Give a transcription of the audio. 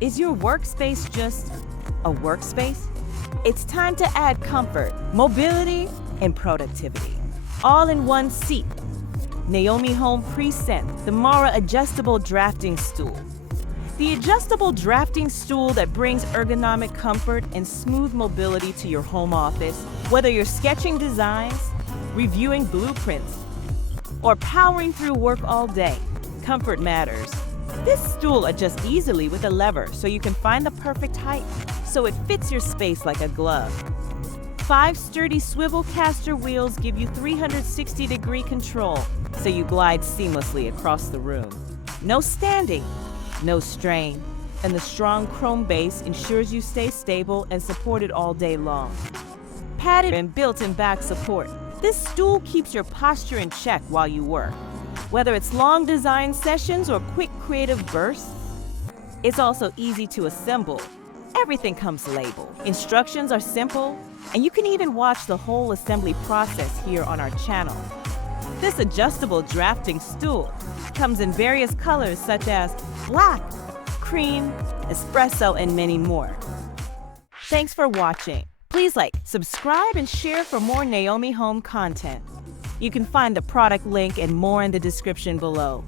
Is your workspace just a workspace? It's time to add comfort, mobility, and productivity, all in one seat. Naomi Home presents the Mara Adjustable Drafting Stool. The adjustable drafting stool that brings ergonomic comfort and smooth mobility to your home office. Whether you're sketching designs, reviewing blueprints, or powering through work all day, comfort matters. This stool adjusts easily with a lever so you can find the perfect height, so it fits your space like a glove. 5 sturdy swivel caster wheels give you 360-degree control, so you glide seamlessly across the room. No standing, no strain, and the strong chrome base ensures you stay stable and supported all day long. Padded and built-in back support, this stool keeps your posture in check while you work. Whether it's long design sessions or quick creative bursts, it's also easy to assemble. Everything comes labeled. Instructions are simple, and you can even watch the whole assembly process here on our channel. This adjustable drafting stool comes in various colors such as black, cream, espresso, and many more. Thanks for watching. Please like, subscribe, and share for more Naomi Home content. You can find the product link and more in the description below.